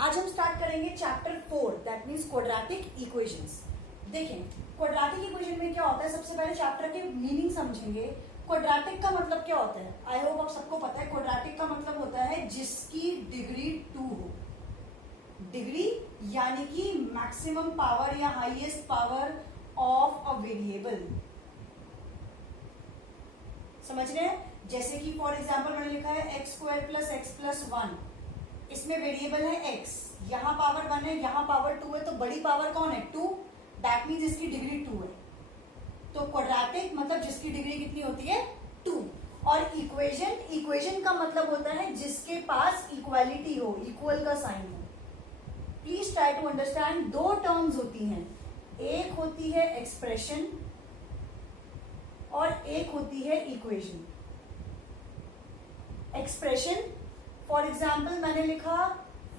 आज हम स्टार्ट करेंगे chapter 4 that means quadratic equations. देखें क्वाड्रेटिक इक्वेशन में क्या होता है, सबसे पहले चैप्टर के मीनिंग समझेंगे। क्वाड्रेटिक का मतलब क्या होता है, आई होप आप सबको पता है। क्वाड्रेटिक का मतलब होता है जिसकी डिग्री 2 हो। डिग्री यानी कि मैक्सिमम पावर या highest power of a variable, समझ रहे हैं। जैसे कि फॉर एग्जाम्पल मैंने लिखा है x square plus x plus 1, इसमें वेरिएबल है x, यहाँ पावर 1 है, यहाँ पावर 2 है, तो बड़ी पावर कौन है 2, दैट मीन्स इसकी डिग्री 2 है। तो क्वाड्रेटिक मतलब जिसकी डिग्री कितनी होती है 2। और इक्वेशन का मतलब होता है जिसके पास इक्वालिटी हो, इक्वल का साइन हो। Please try to understand. दो टर्म्स होती हैं, एक होती है एक्सप्रेशन और एक होती है इक्वेशन। एक्सप्रेशन फॉर एग्जाम्पल मैंने लिखा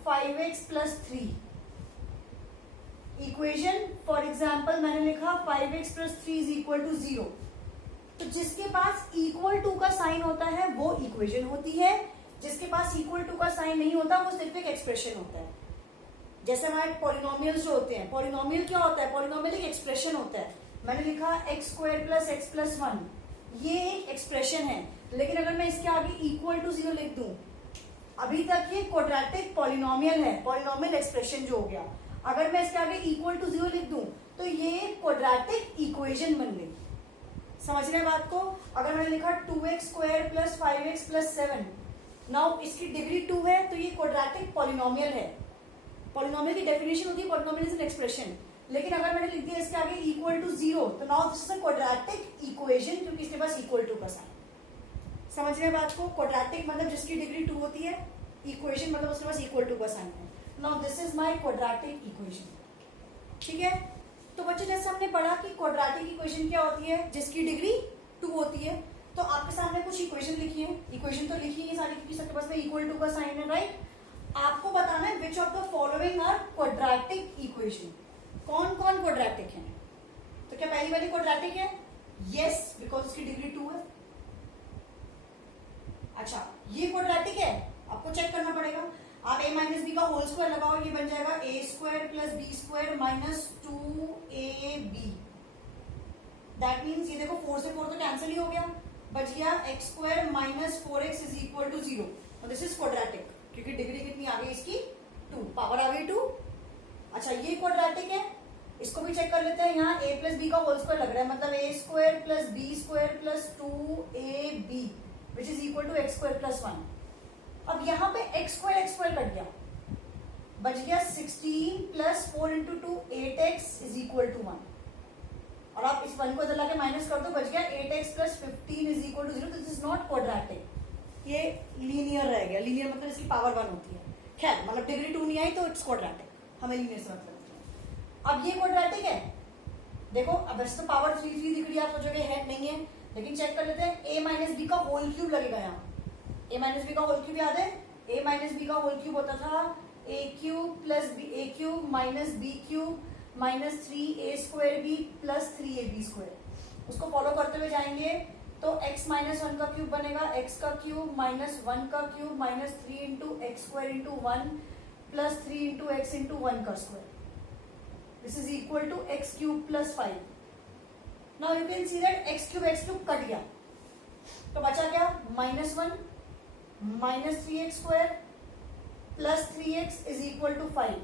5x plus 3। Equation for example मैंने लिखा 5x plus 3 is equal to 0। तो जिसके पास इक्वल टू का साइन होता है वो इक्वेशन होती है, जिसके पास इक्वल टू का साइन नहीं होता वो सिर्फ एक एक्सप्रेशन होता है। जैसे हमारे पॉलिनोमियल्स जो होते हैं, पॉलिनोमियल क्या होता है, पॉलिनोमियल एक एक्सप्रेशन होता है। मैंने लिखा x square plus x plus 1, ये एक एक्सप्रेशन है। लेकिन अगर मैं इसके आगे इक्वल टू 0 लिख दूं, अभी तक ये क्वाड्रेटिक पॉलिनोमियल है, पॉलिनोमियल एक्सप्रेशन जो हो गया। अगर मैं इसके आगे इक्वल टू 0 लिख दूं तो ये क्वाड्रेटिक इक्वेशन बन गई। समझ रहे हैं बात को। अगर मैंने लिखा 2x square plus 5x plus 7, now इसकी डिग्री 2 है तो ये क्वाड्रेटिक पॉलिनोमियल है। पॉलिनोमियल की डेफिनेशन होती है पॉलिनोमियल इज एन एक्सप्रेशन। लेकिन अगर मैंने लिख दिया इसके आगे इक्वल टू 0 तो now this is a quadratic equation, क्योंकि इसके पास इक्वल टू का साइन। समझ रहे हैं बात को। क्वाड्रेटिक मतलब जिसकी डिग्री 2 होती है, इक्वेशन मतलब उसके पास इक्वल टू का साइन है। Now this is my quadratic equation. ठीक है, तो बच्चों जैसे हमने पढ़ा कि क्वाड्रेटिक इक्वेशन क्या होती है, जिसकी डिग्री 2 होती है। तो आपके सामने कुछ इक्वेशन लिखी है, इक्वेशन तो लिखी है सारी क्योंकि सबके पास में इक्वल टू का साइन है, राइट। आपको बताना है which of the following are quadratic equation, कौन कौन क्वाड्रेटिक है। तो क्या पहली वाली क्वाड्रेटिक है? यस, बिकॉज उसकी डिग्री 2 है। अच्छा, ये क्वाड्रेटिक है, आपको चेक करना पड़ेगा। आप a माइनस बी का होल स्क्वायर लगाओ, ये बन जाएगा a square plus B square minus 2ab। That means ये देखो 4 से 4 तो कैंसिल ही हो गया, बच गया x square minus 4x is equal to 0। और दिस इज क्वाड्रेटिक क्योंकि डिग्री कितनी आ गई इसकी 2, पावर आ गई 2। अच्छा, ये क्वाड्रेटिक है, इसको भी चेक कर लेते हैं। यहाँ a प्लस बी का होल स्क्वायर लग रहा है, मतलब a square plus B square plus 2ab which is equal to X square plus 1। अब यहाँ पे एक्स स्क्वायर कट गया, बच गया 16 plus 4 into 2 8x is equal to 1। और आप इस 1 को इधर लाके माइनस कर दो, बच गया 8x plus 15 is equal to 0। This is not quadratic, ये लीनियर रह गया। लीनियर मतलब इसकी पावर 1 होती है। खैर मतलब डिग्री 2 नहीं आई तो इट्स क्वाड्रेटिक, हमें लीनियर से मतलब। अब ये क्वाड्रेटिक है, देखो अब वैसे तो पावर 3 दिख रही है, आप सोचोगे है नहीं है, लेकिन चेक कर लेते हैं। a माइनस बी का होल क्यूब लगेगा यहाँ। a माइनस बी का होल क्यूब याद है, a माइनस बी का होल क्यूब होता था a cube plus a cube minus b cube minus 3a square b plus 3ab square. उसको फॉलो करते हुए जाएंगे तो x माइनस 1 का क्यूब बनेगा, x का क्यूब माइनस 1 का cube minus 3 into X square into 1 plus 3 into X into 1 का square. This is equal to X cube plus 5। Now you can see that x cube cut गया, तो बचा क्या -1 minus 3x square plus 3x is equal to 5।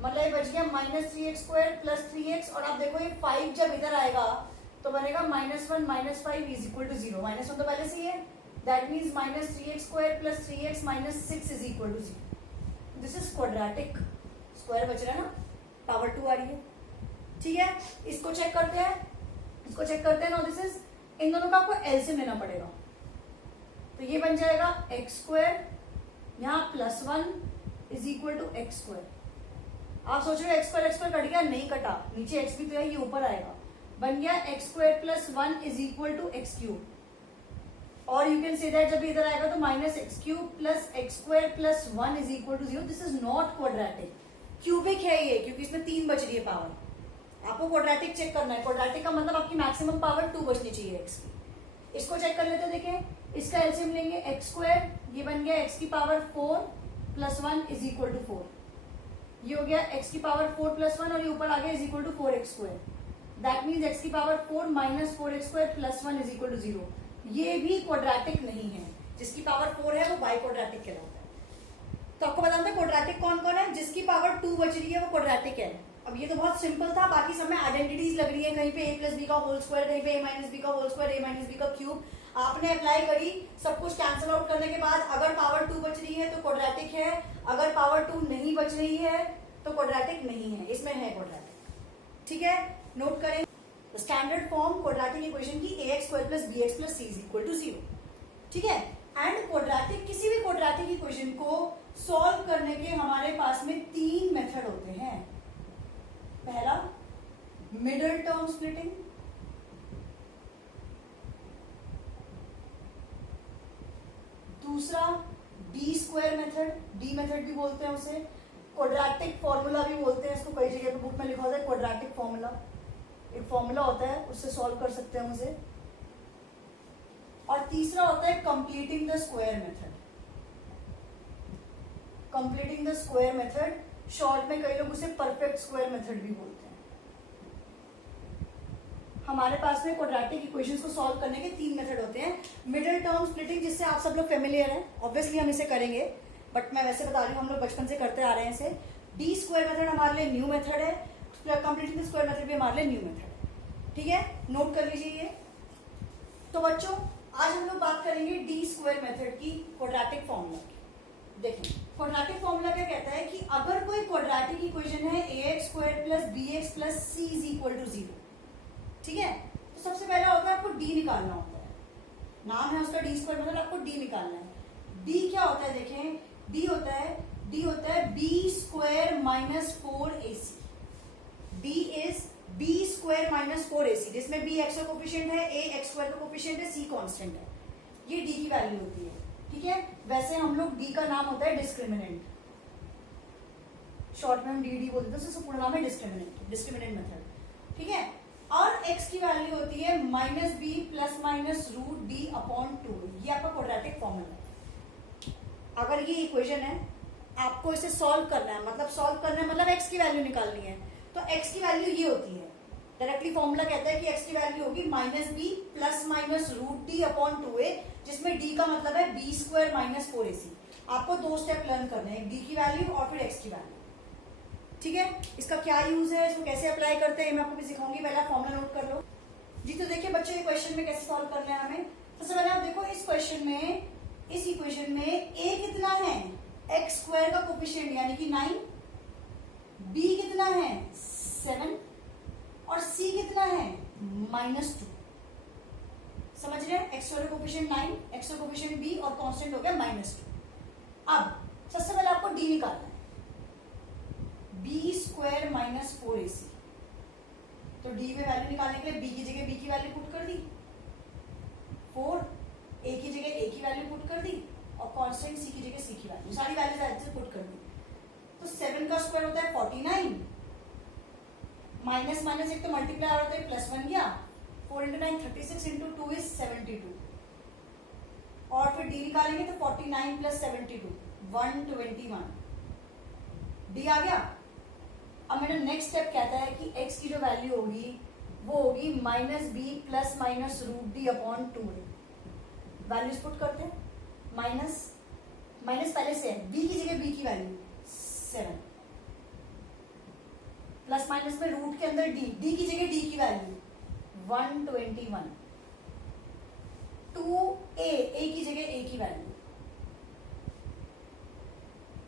मतलब ये बच गया -3x square plus 3x। और आप देखो ये 5 जब इधर आएगा तो बनेगा -1 माइनस 5 इज इक्वल टू 0। -1 तो पहले से ही है, that means -3x square plus 3x minus 6 is equal to 0। This is quadratic. Square बच रहा है ना, पावर 2 आ रही है। ठीक है, इसको चेक करते हैं, इसको चेक करते हैं। नो दिस इज, इन दोनों का आपको एलसीएम लेना पड़ेगा। तो ये बन जाएगा एक्स स्क्वायर, यहाँ plus 1 is equal to X square. आप सोच रहे हो एक्स स्क्वायर कट गया, नहीं कटा, नीचे एक्स भी तो है, ये ऊपर आएगा। बन गया X square plus 1 is equal to X cube. और यू कैन से दैट जब इधर आएगा तो minus X cube plus X square plus 1 is equal to 0। This is not quadratic, cubic है ये, क्योंकि इसमें 3 बच रही है पावर। आपको क्वाड्रेटिक चेक करना है। क्वाड्रेटिक का मतलब आपकी मैक्सिमम पावर 2 बचनी चाहिए एक्स की। इसको चेक कर लेते हैं, देखें इसका एलसीएम लेंगे एक्स स्क्वायर, ये बन गया एक्स की power 4 plus 1 is equal to 4। ये हो गया x की पावर 4 प्लस 1 और ये ऊपर आ गया is equal to 4x square. That means x की power 4 minus 4x square plus 1 is equal to 0। ये भी क्वाड्रेटिक नहीं है। जिसकी पावर 4 है वो बाई क्वाड्रेटिक कहलाता है। तो आपको बताना था क्वाड्रेटिक कौन कौन है। जिसकी पावर 2 बच रही है वो क्वाड्रेटिक है। अब ये तो बहुत सिंपल था, बाकी सब में आइडेंटिटीज लग रही है, कहीं पे a प्लस बी का होल स्क्वायर, कहीं पे a माइनस बी का whole square, a minus B का क्यूब। आपने अप्लाई करी, सब कुछ कैंसिल आउट करने के बाद अगर पावर 2 बच रही है तो क्वाड्रेटिक है, अगर पावर 2 नहीं बच रही है तो क्वाड्रेटिक नहीं है। इसमें है क्वाड्रेटिक। ठीक है, नोट करें स्टैंडर्ड फॉर्म क्वाड्रेटिक इक्वेशन की ax square plus bx plus c is equal to 0। ठीक है, एंड क्वाड्रेटिक किसी भी क्वाड्रेटिक इक्वेशन को सॉल्व करने के हमारे पास में 3 मेथड होते हैं। पहला मिडल टर्म स्प्लिटिंग, दूसरा D square method, D method भी बोलते हैं उसे, क्वाड्रेटिक फॉर्मूला भी बोलते हैं इसको, कई जगह पे बुक में लिखा होता है क्वाड्रेटिक फॉर्मूला। एक फॉर्मूला होता है, उससे सॉल्व कर सकते हैं उसे। और तीसरा होता है completing the square method. Completing the square method, short में कई लोग उसे परफेक्ट स्क्वायर मेथड भी बोलते हैं। हमारे पास में क्वाड्रेटिक इक्वेशंस को सॉल्व करने के 3 मेथड होते हैं। मिडिल टर्म स्प्लिटिंग, जिससे आप सब लोग फेमिलियर हैं, ऑब्वियसली हम इसे करेंगे, बट मैं वैसे बता रही हूँ हम लोग बचपन से करते आ रहे हैं इसे। डी स्क्वायर मेथड हमारे लिए न्यू मेथड है, कंप्लीटिंग द स्क्वायर मेथड भी हमारे लिए न्यू मेथड है। ठीक है, नोट कर लीजिए ये। तो बच्चों आज हम लोग बात करेंगे डी स्क्वायर मेथड की, क्वाड्रेटिक फॉर्मूला की। देखिए क्वाड्रेटिक फॉर्मूला क्या कहता है कि अगर कोई क्वाड्रेटिक इक्वेशन है ax square plus bx plus c is equal to 0। ठीक है, तो सबसे पहला होता है आपको d निकालना होता है। नाम है उसका डी स्क्वायर मेथड, आपको d निकालना है। d क्या होता है देखें, d होता है b square minus 4ac। d is b square minus 4ac, जिसमें b x का कोफिशिएंट है, a x स्क्वायर का कोफिशिएंट है, c कांस्टेंट है। ये d की वैल्यू होती है। ठीक है, वैसे हम लोग d का नाम होता है डिस्क्रिमिनेंट, शॉर्ट में हम dd बोलते हैं, उसका पूरा नाम है डिस्क्रिमिनेंट मेथड। ठीक है, और x की वैल्यू होती है minus B plus minus root D upon 2। ये आपका क्वाड्रेटिक फॉर्मूला है। अगर ये इक्वेशन है, आपको इसे सॉल्व करना है, मतलब x की वैल्यू निकालनी है, तो x की वैल्यू ये होती है। डायरेक्टली फॉर्मूला कहता है कि x की वैल्यू होगी minus B plus minus root D upon 2a, जिसमें d का मतलब है b स्क्वायर माइनस 4ac। आपको 2 स्टेप लर्न करने हैं, d की वैल्यू और फिर x की वैल्यू। ठीक है, इसका क्या यूज है, इसको कैसे अप्लाई करते हैं मैं आपको भी सिखाऊंगी। पहले आप फॉर्मूला नोट कर लो जी। तो देखिए बच्चों, ये क्वेश्चन में कैसे सॉल्व करना है हमें। सबसे पहले आप देखो इस क्वेश्चन में, इस इक्वेशन में a कितना है, x स्क्वायर का कोफिशिएंट यानी कि 9, b कितना है 7 और c कितना है -2। समझ रहे हैं, x स्क्वायर का कोफिशिएंट 9, x का कोफिशिएंट b और कांस्टेंट हो गया -2। अब सबसे पहले आपको d निकालना है, b स्क्वायर माइनस 4ac। तो d में वैल्यू निकालने के लिए b की जगह b की वैल्यू पुट कर दी, 4, a की जगह a की वैल्यू पुट कर दी और कांस्टेंट c की जगह c की वैल्यू, सारी वैल्यूज ऐसे पुट कर दी। तो 7 का स्क्वायर होता है 49, माइनस माइनस एक तो मल्टीप्लाई होता है प्लस 1 गया, 4 इंटू 9 36 इंटू 2 इज 72। और फिर d निकालेंगे तो 49 प्लस 72 121, d आ गया। अब मेरा नेक्स्ट स्टेप कहता है कि x की जो वैल्यू होगी वो होगी minus B plus minus root D upon 2a। Values put करते हैं, माइनस पहले से है, b की जगह b की वैल्यू 7, प्लस माइनस में रूट के अंदर d की जगह d की वैल्यू 121, 2a की जगह a की वैल्यू।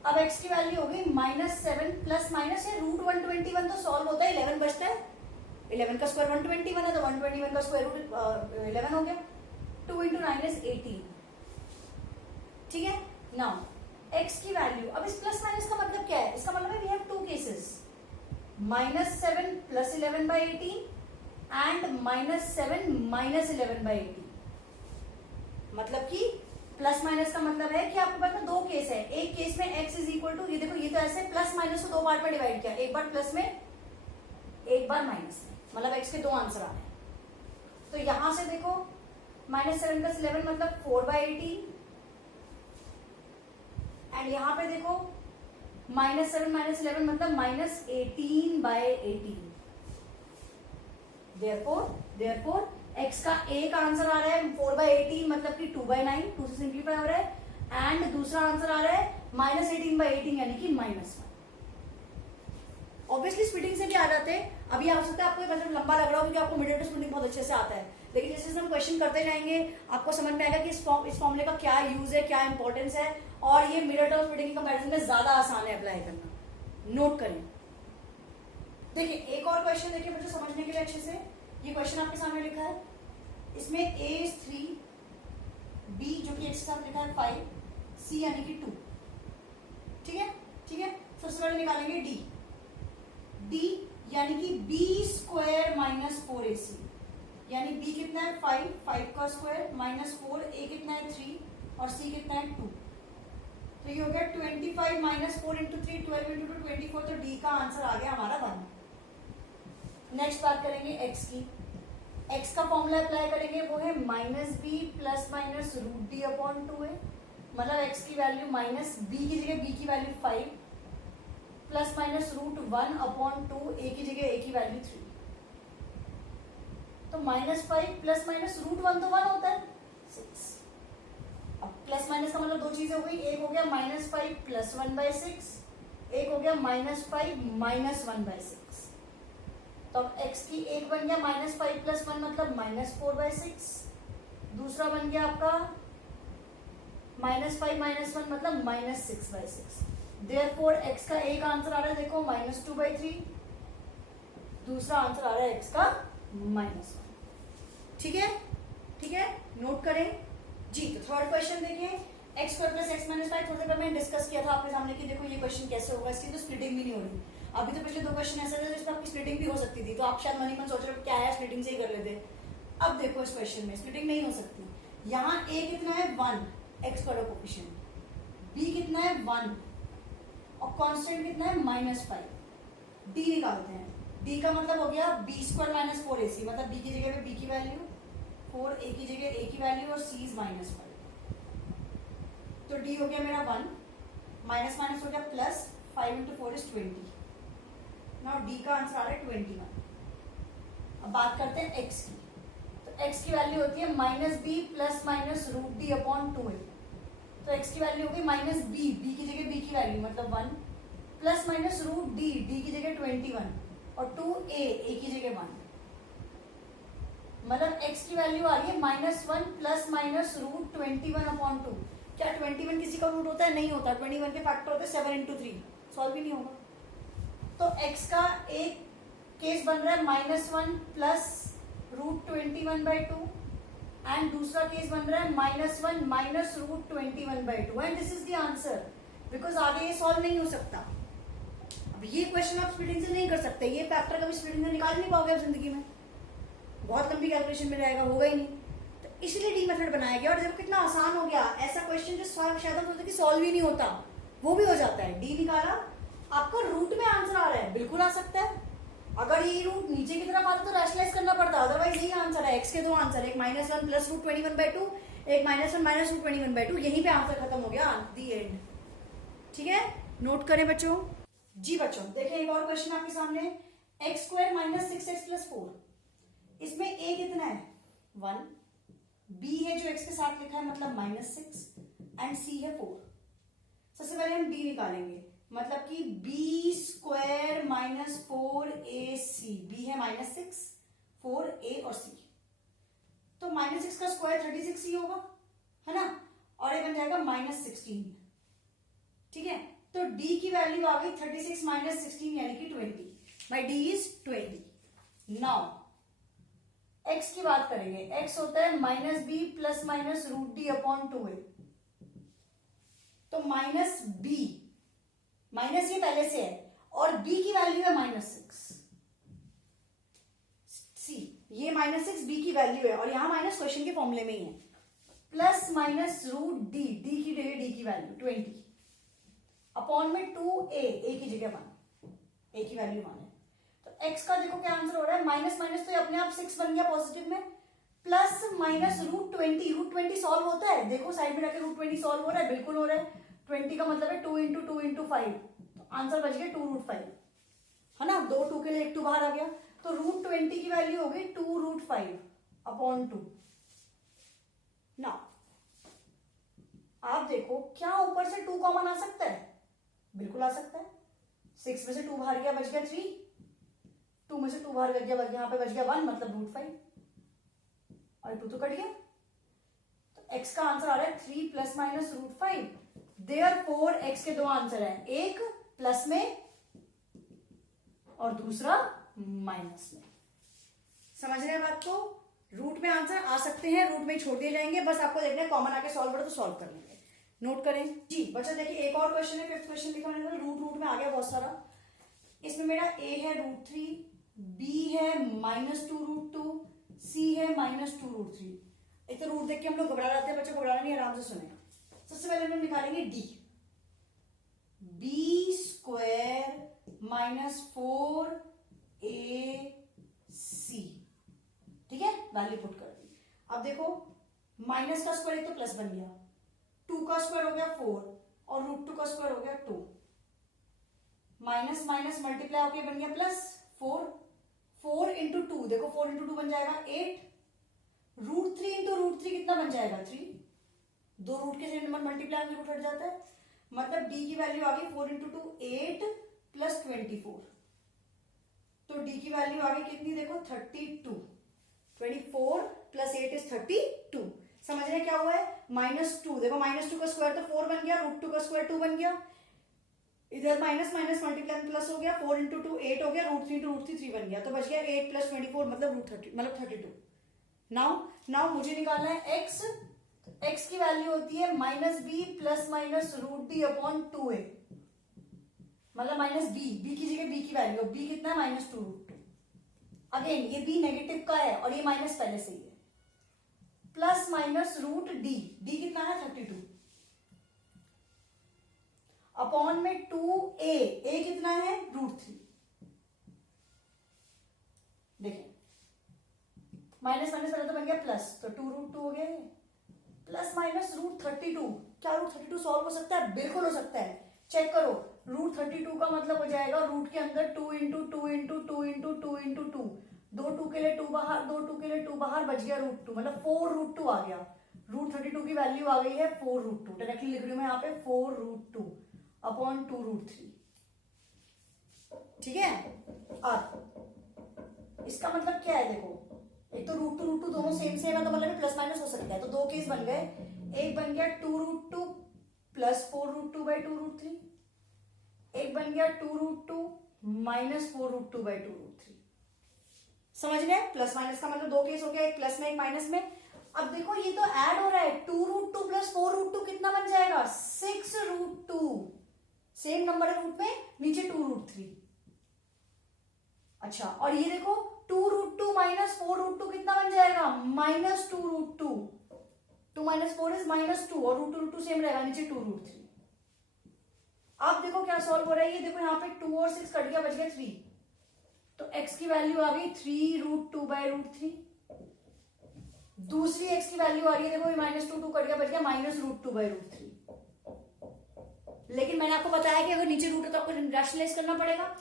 अब x की वैल्यू हो गई -7 प्लस माइनस है रूट 121, तो सॉल्व होता है 11 बचता है, 11 का स्क्वायर 121 है, तो 121 का स्क्वायर रूट 11 हो गया। 2 इंटू 9 इज 18। ठीक है, नाउ x की वैल्यू, अब इस प्लस माइनस का मतलब क्या है, इसका मतलब है वी हैव 2 केसेस, -7 प्लस 11/18 एंड -7 माइनस 11/18। मतलब कि प्लस माइनस का मतलब है कि आपके पास में 2 केस है। एक केस में x इज इक्वल टू, ये देखो ये तो ऐसे प्लस माइनस को 2 पार्ट में डिवाइड किया, एक बार प्लस में एक बार माइनस में, मतलब x के 2 आंसर आ रहे हैं। तो यहां से देखो -7 प्लस 11 मतलब 4/18, एंड यहां पे देखो -7 -11 मतलब -18/18। therefore x का एक आंसर आ रहा है 4/18 मतलब कि 2/9, 2 से सिंप्लीफाई हो रहा है, एंड दूसरा आंसर आ रहा है -18/18 यानी कि -1। ऑब्वियसली स्प्लिटिंग से भी आ जाते हैं। अभी आ सकता है आपको मतलब लंबा लग रहा हो क्योंकि आपको मिड टू स्प्लिटिंग बहुत अच्छे से आता है, लेकिन जैसे जैसे हम क्वेश्चन करते जाएंगे आपको समझ में आएगा कि इस फॉर्मूले का क्या यूज है, क्या इंपॉर्टेंस है, और ये मिड टर्म स्प्लिटिंग के कंपैरिजन में ज्यादा आसान है अप्लाई करना। नोट करें। देखिए एक और क्वेश्चन देखिए बच्चों समझने के लिए अच्छे से। ये क्वेश्चन आपके सामने लिखा है, इसमें a is 3, b जो कि x के साथ लिखा है 5, c यानी कि 2। ठीक है, ठीक है। सबसे पहले निकालेंगे d यानी कि b² -4ac, यानी b कितना है 5 का स्क्वायर -4, a कितना है 3 और c कितना है 2। तो ये हो गया 25 -4 × 3 12 × 2 24। तो d का आंसर आ गया हमारा 1। नेक्स्ट बात करेंगे x की। x का फॉर्मूला अप्लाई करेंगे, वो है -b ± √d/2 है। मतलब x की वैल्यू -b की जगह b की वैल्यू 5 ±√1/2, a की जगह a की वैल्यू 3। तो -5 ± √1 तो 1 होता है 6। अब प्लस माइनस का मतलब दो चीजें हो गई, एक हो गया -5 + 1/6, एक हो गया -5 - 1/6। तो अब x की एक बन गया -5 + 1 मतलब -4/6, दूसरा बन गया आपका -5 - 1 मतलब -6/6। देयरफॉर x का एक आंसर आ रहा है देखो -2/3, दूसरा आंसर आ रहा है x का -1। ठीक है, ठीक है, नोट करें जी। तो थर्ड क्वेश्चन देखिए, x² + x - 5। थोड़ी देर पहले मैंने डिस्कस किया था आपके सामने कि देखो ये क्वेश्चन कैसे होगा, इसकी तो स्प्लिटिंग भी नहीं हो रही। अभी तो पिछले दो क्वेश्चन ऐसे थे जिसमें आपकी स्प्लिटिंग भी हो सकती थी, तो आप शायद मन ही मन सोच रहे हो क्या है स्प्लिटिंग से ही कर लेते। अब देखो इस क्वेश्चन में स्प्लिटिंग नहीं हो सकती। यहाँ a कितना है 1, x का कोएफिशिएंट, b कितना है 1 और कांस्टेंट कितना है -5। d निकालते हैं। d का मतलब हो गया b² - 4ac, मतलब b की जगह पे b की वैल्यू 4, a की जगह a की वैल्यू और c इज -5। तो d हो गया मेरा 1, माइनस माइनस हो गया प्लस, 5 × 4 इज 20। नाउ d का आंसर आ रहा है 21। अब बात करते हैं x की। तो x की वैल्यू होती है -b ± √d/2 है। तो x की वैल्यू होगी -b, b की जगह b की वैल्यू मतलब 1 ± √d, d की जगह 21 और 2a, a की जगह 1। मतलब x की वैल्यू आ रही है -1 ± √21/2। क्या 21 किसी का रूट होता है? नहीं होता। 21 के फैक्टर होते हैं 7 × 3, सॉल्व भी नहीं होगा। तो x का एक केस बन रहा है -1 + √21/2 एंड दूसरा केस बन रहा है -1 - √21/2 and this is the answer, because आगे ये सॉल्व नहीं हो सकता। अब ये क्वेश्चन आप स्प्लिटिंग से नहीं कर सकते, ये फैक्टर कभी स्प्लिटिंग से निकाल नहीं पाओगे आप जिंदगी में, बहुत लंबी कैलकुलेशन में जाएगा, होगा ही नहीं। तो इसलिए डी मेथड बनाया गया और जब कितना आसान हो गया, ऐसा क्वेश्चन जो शायद हम सोचते कि सॉल्व ही नहीं होता वो भी हो जाता है। डी निकाला, आपका रूट में आंसर आ रहा है, बिल्कुल आ सकता है। अगर ये रूट नीचे की तरफ आता तो रैशनलाइज करना पड़ता, अदरवाइज यही आंसर है। एक्स के दो आंसर, एक -1 + √21/2, एक -1 - √21/2, यहीं पे आंसर खत्म हो गया, दी एंड। ठीक है, नोट करें बच्चों जी। बच्चों देखिए एक और क्वेश्चन आपके सामने, x² - 6x + 4। इसमें a कितना है 1, b है जो x के साथ लिखा है मतलब -6 एंड c है 4। सबसे पहले हम d निकालेंगे, मतलब कि b² - 4ac, b है -6, 4a और c। तो -6 का स्क्वायर 36 ही होगा, है ना, और ये बन जाएगा -16। ठीक है, तो d की वैल्यू आ गई 36 - 16 यानी कि 20। माई d इज 20। नाउ x की बात करेंगे, x होता है -b ± √d/2 है। तो -b, माइनस ये पहले से है और b की वैल्यू है -6, c ये -6 b की वैल्यू है और यहां माइनस क्वेश्चन के फॉर्मूले में ही है, प्लस माइनस √d, d की जगह d की वैल्यू 20 अपॉन में 2a, a की जगह 1, a की वैल्यू 1 है। तो x का देखो क्या आंसर हो रहा है, माइनस माइनस तो ये अपने आप 6 बन गया पॉजिटिव में, प्लस माइनस √20 सॉल्व होता है, देखो साइड में रखे √20 सॉल्व हो रहा है, बिल्कुल हो रहा है। 20 का मतलब है 2 × 2 × 5, तो आंसर बच गया 2√5, है ना, 2 के लिए एक 2 बाहर आ गया, तो √20 की वैल्यू हो गई 2√5/2। ना आप देखो क्या ऊपर से 2 कॉमन आ सकता है, बिल्कुल आ सकता है। 6 में से 2 बाहर गया, बच गया 3, 2 में से 2 बाहर गया, यहां पे बच गया 1, मतलब √5, और 2 तो कट गया, तो x का आंसर आ रहा है 3 ± √5। देयरफॉर x के दो आंसर है, एक प्लस में और दूसरा माइनस में। समझ रहे हैं बात को? रूट में आंसर आ सकते हैं, रूट में छोड़ दिए जाएंगे, बस आपको देखना है कॉमन आके सॉल्व करो तो सॉल्व कर लेंगे। नोट करें जी बच्चा। देखिए एक और क्वेश्चन है, 5th क्वेश्चन लिखा मैंने, रूट में आ गया बहुत सारा। इसमें मेरा a है √3, b है -2√2, c है -2√3। एक तो रूट देख के हम लोग घबरा जाते हैं, बच्चों घबराना नहीं, आराम से सुने। सबसे पहले हम लोग निकालेंगे d, b² -4ac, ठीक है, वैल्यू पुट कर दी। अब देखो माइनस का स्क्वायर एक तो प्लस बन गया, 2 का स्क्वायर हो गया 4 और √2 का स्क्वायर हो गया 2, माइनस माइनस मल्टीप्लाई होकर बन गया प्लस 4, 4 इंटू 2, देखो 4 इंटू 2 बन जाएगा 8, √3 इंटू √3 कितना बन जाएगा 3, दो रूट के सेम नंबर मल्टीप्लाई में रूट हट जाता है, मतलब d की वैल्यू आ गई 4 इंटू 2 8 प्लस 24, तो d की वैल्यू आ गई कितनी, देखो 32, 24 प्लस 8 इज 32। समझ रहे क्या हुआ है, -2, देखो -2 का स्क्वायर तो 4 बन गया, √2 का स्क्वायर 2 बन गया, इधर माइनस माइनस मल्टीप्लाई प्लस हो गया, 4 इंटू 2 8 हो गया, √3 इंटू √3 3 बन गया, तो बच गया 8 प्लस 24 मतलब √30 मतलब 32। नाउ मुझे निकालना है x, x की वैल्यू होती है -b प्लस माइनस √d/2a, मतलब -b की जगह b की वैल्यू, b कितना है -2√2। अगेन ये b नेगेटिव का है और ये माइनस पहले से ही है, प्लस माइनस √d, d कितना है 32 अपॉन में 2a, कितना है √3। देखिए माइनस माइनस पहले तो बन गया प्लस, तो 2√2 हो गया, प्लस माइनस √32। क्या √32 सॉल्व हो सकता है? बिल्कुल हो सकता है, चेक करो। √32 का मतलब हो जाएगा रूट के अंदर 2 इंटू 2 इंटू 2 इंटू 2 इंटू 2, 2 के लिए 2 बाहर, 2 के लिए 2 बाहर, बच गया √2, मतलब 4√2 आ गया। √32 की वैल्यू आ गई है 4√2, डायरेक्टली लिख रही हूं मैं यहाँ पे 4√2 अपॉन 2√3, ठीक है। अब इसका मतलब क्या है, देखो एक तो √2 दोनों सेम सेम है, तो मतलब प्लस माइनस हो सकता है, तो दो केस बन गए, एक बन गया 2√2 प्लस 4√2/2√3, एक बन गया 2√2 माइनस 4√2/2√3। समझ गए? प्लस माइनस का मतलब दो केस हो गया, एक प्लस में एक माइनस में। अब देखो ये तो ऐड हो रहा है, 2√2 प्लस 4√2 कितना बन जाएगा 6√2, सेम नंबर है रूट में, नीचे 2√3। अच्छा और ये देखो 2√2 माइनस 4√2 कितना बन जाएगा -2√2, 2 माइनस 4 इज -2 और √2 सेम रहेगा, नीचे 2√3। अब देखो क्या सॉल्व हो रहा है, ये देखो यहाँ पे 2 और 6 कट गया, बच गया 3, तो x की वैल्यू आ गई 3√2/√3। दूसरी x की वैल्यू आ रही है, देखो -2 कट गया, बच गया -√2/√3। लेकिन मैंने आपको बताया कि अगर नीचे रूट है तो आपको रैशनलाइज करना पड़ेगा,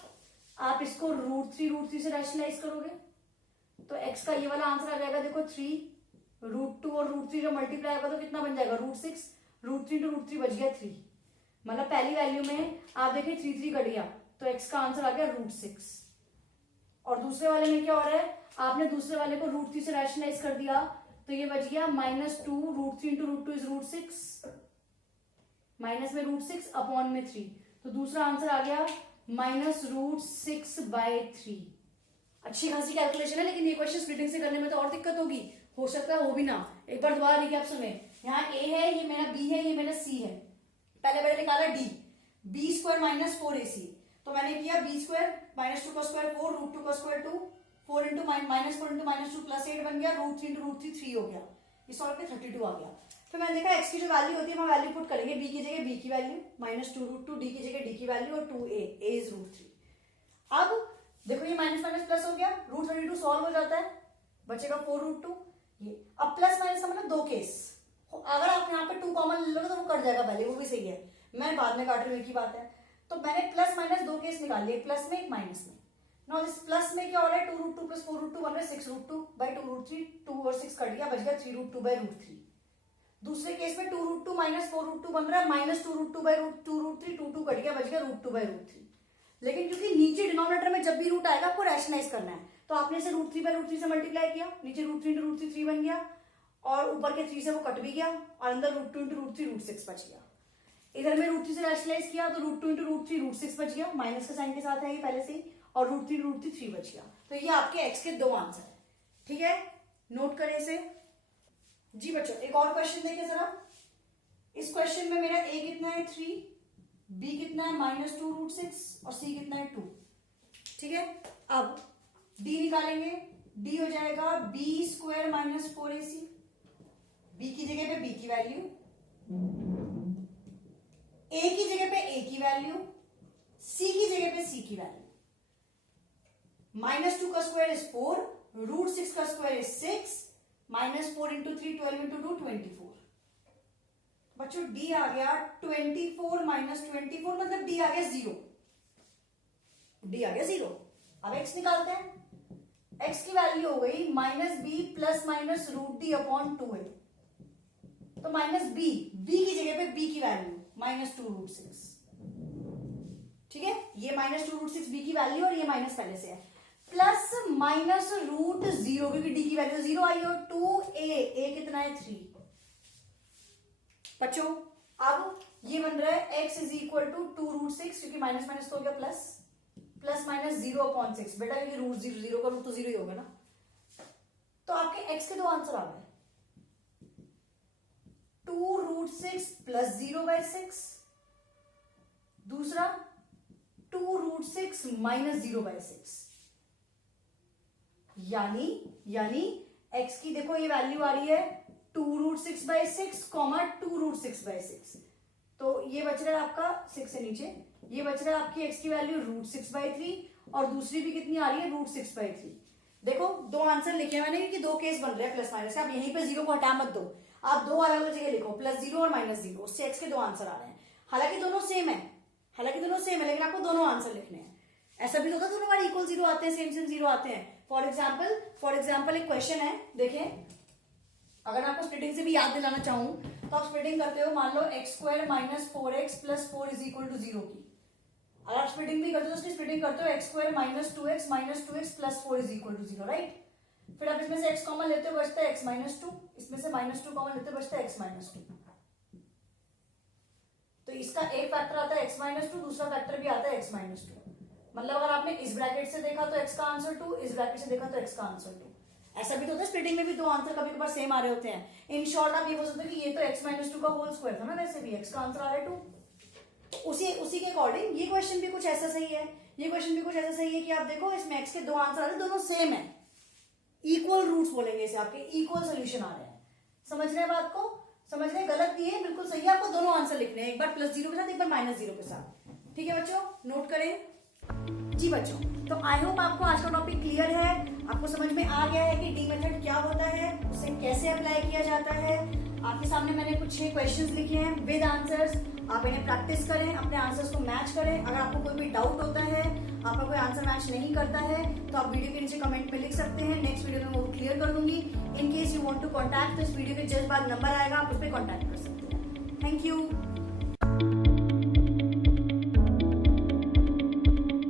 आप इसको √3 से रैशनलाइज करोगे तो x का ये वाला आंसर आ जाएगा, देखो 3√2 और √3 जो मल्टीप्लाई होगा तो कितना बन जाएगा √6, √3 इंटू √3 बच गया 3, मतलब पहली वैल्यू में आप देखिए 3 कट गया, तो x का आंसर आ गया √6। और दूसरे वाले में क्या हो रहा है, आपने दूसरे वाले को √3 से रैशनलाइज कर दिया, तो ये बच गया -2, √3 इंटू √2 इज √6, माइनस में √6 अपॉन में 3, तो दूसरा आंसर आ गया -√6/3। अच्छी खासी कैलकुलेशन है, लेकिन ये क्वेश्चन स्प्लिटिंग से करने में तो और दिक्कत होगी, हो सकता है हो भी ना। एक बार दोबारा रिकैप सुने, यहाँ a है, ये मेरा b है, ये मेरा c है। पहले मैंने निकाला d, b² -4ac, तो मैंने किया b² -2 का स्क्वायर 4, √2 का स्क्वायर 2, 4 इंटू -2 प्लस 8 बन गया, √3 इंटू √3 3 हो गया, ये सॉल्व पे 32 आ गया। फिर मैंने देखा x की जो वैल्यू होती है वहां वैल्यू पुट करेंगे, b की जगह b की वैल्यू -2√2, d की जगह d की वैल्यू और 2a, a इज √3। अब देखो ये माइनस माइनस प्लस हो गया, √32 सॉल्व हो जाता है, बचेगा 4√2। ये अब प्लस माइनस का मतलब दो केस, अगर आप यहाँ पे 2 कॉमन ले लोगे तो वो कट जाएगा पहले, वो भी सही है, मैं बाद में काट रही हूँ, एक ही बात है। तो मैंने प्लस माइनस दो केस निकाल लिए, प्लस में एक माइनस में। नाउ इस प्लस में क्या हो रहा है, 2√2 प्लस 4√2 बन रहा है 6√2 बाई 2√3, 2 और 6 कट गया, बच गया 3√2 बाई √3। दूसरे केस में 2√2 माइनस 4√2 बन रहा है माइनस 2√2 बाई √2√3, 2 कट गया, बच गया √2 बाई √3। लेकिन क्योंकि नीचे डिनोमिनेटर में जब भी रूट आएगा आपको रैशनलाइज करना है, तो आपने इसे √3 बाई √3 से मल्टीप्लाई किया, नीचे √3 into √3 3 बन गया, और ऊपर के 3 से वो कट भी गया, और अंदर √2 into √3 √6 बच गया। इधर में √3 से रैशनलाइज किया तो √2 into √3 √6 बच गया, माइनस के साइन के साथ है ये पहले से ही, और √3 √3 3 बच गया। तो ये आपके x के दो आंसर है। ठीक है, नोट करें इसे। जी बच्चों, एक और क्वेश्चन देखिए जरा। इस क्वेश्चन में मेरा a कितना है 3, b कितना है -2 √6 और c कितना है 2। ठीक है, अब d निकालेंगे, d हो जाएगा b² - 4ac। b की जगह पे b की वैल्यू, a की जगह पे a की वैल्यू, c की जगह पे c की वैल्यू। -2 का स्क्वायर इज 4, √6 का स्क्वायर इज 6, -4 into 3 12 into 2 24। बच्चों d आ गया 24 - 24 मतलब d आ गया 0। d आ गया 0। अब x निकालते हैं। x की वैल्यू हो गई -b plus minus √d upon 2a। तो -b, b की जगह पे b की वैल्यू -2 √6। ठीक है, ये -2 √6 b की वैल्यू, और ये माइनस पहले से है, प्लस माइनस √0 क्योंकि d की वैल्यू 0 आई, और 2a, कितना है 3। बच्चों अब ये बन रहा है x इज इक्वल टू 2 √6, क्योंकि माइनस माइनस तो हो गया प्लस, प्लस माइनस 0 अपॉन 6। बेटा क्योंकि √0 का रूट तो 0 ही होगा ना। तो आपके x के दो आंसर आ गए, 2 √6 प्लस 0/6, दूसरा 2 √6 माइनस 0/6। यानी x की देखो ये वैल्यू आ रही है 2 √6/6, 2 √6/6। तो ये बच रहा है आपका 6 से नीचे, ये बच रहा है आपकी x की वैल्यू √6/3, और दूसरी भी कितनी आ रही है √6/3। देखो दो आंसर लिखे मैंने, क्योंकि दो केस बन रहे हैं प्लस माइनस। आप यहीं पे 0 को हटा मत दो, आप दो अलग अलग जगह लिखो, +0 और -0, उससे x के दो आंसर आ रहे हैं। हालांकि दोनों सेम है, लेकिन आपको दोनों आंसर लिखने हैं। ऐसा भी होता है दोनों बार इक्वल 0 आते हैं, सेम 0 आते हैं। फॉर एग्जाम्पल एक क्वेश्चन है, देखें, अगर आपको स्प्लिटिंग से भी याद दिलाना चाहूं तो आप स्प्लिटिंग करते हो, मान लो x² - 4x + 4 = 0 की। अगर आप स्प्लिटिंग भी करते हो तो उसकी स्प्लिटिंग करते हो x² - 2x + 4 = 0, राइट। फिर आप इसमें से x कॉमन लेते हो, बचता है x - 2, इसमें से -2 कॉमन लेते हो, बचता है x - 2। तो इसका एक फैक्टर आता है x - 2, दूसरा फैक्टर भी आता है x - 2। मतलब अगर आपने इस ब्रैकेट से देखा तो x का आंसर 2, इस ब्रैकेट से देखा तो x का आंसर 2। ऐसा भी तो होता है स्प्लिटिंग में भी दो आंसर कभी कभार सेम आ रहे होते हैं। इन शॉर्ट आप ये बोल सकते हो कि ये तो x - 2 का होल स्क्वायर था ना, वैसे भी x का आंसर आ रहा है 2। उसी के अकॉर्डिंग ये क्वेश्चन भी कुछ ऐसा सही है, कि आप देखो इसमें x के दो आंसर आ रहे हैं, दोनों सेम है, इक्वल रूट्स बोलेंगे इसे, आपके इक्वल सोल्यूशन आ रहे हैं। समझ रहे हैं बात को? समझ रहे हैं? गलत नहीं है, बिल्कुल सही है। आपको दोनों आंसर लिखने हैं, एक बार +0 के साथ, एक बार -0 के साथ। ठीक है बच्चों, नोट करें। जी बच्चों, तो आई होप आपको आज का टॉपिक क्लियर है, आपको समझ में आ गया है कि डी मेथड क्या होता है, उसे कैसे अप्लाई किया जाता है। आपके सामने मैंने कुछ 6 क्वेश्चंस लिखे हैं विद आंसर्स, आप इन्हें प्रैक्टिस करें, अपने आंसर्स को मैच करें। अगर आपको कोई भी डाउट होता है, आपका कोई आंसर मैच नहीं करता है, तो आप वीडियो के नीचे कमेंट में लिख सकते हैं, नेक्स्ट वीडियो में वो क्लियर कर दूंगी। In case you want to contact, तो इस वीडियो के जस्ट बाद नंबर आएगा, आप उस पर कॉन्टैक्ट कर सकते हैं। Thank you.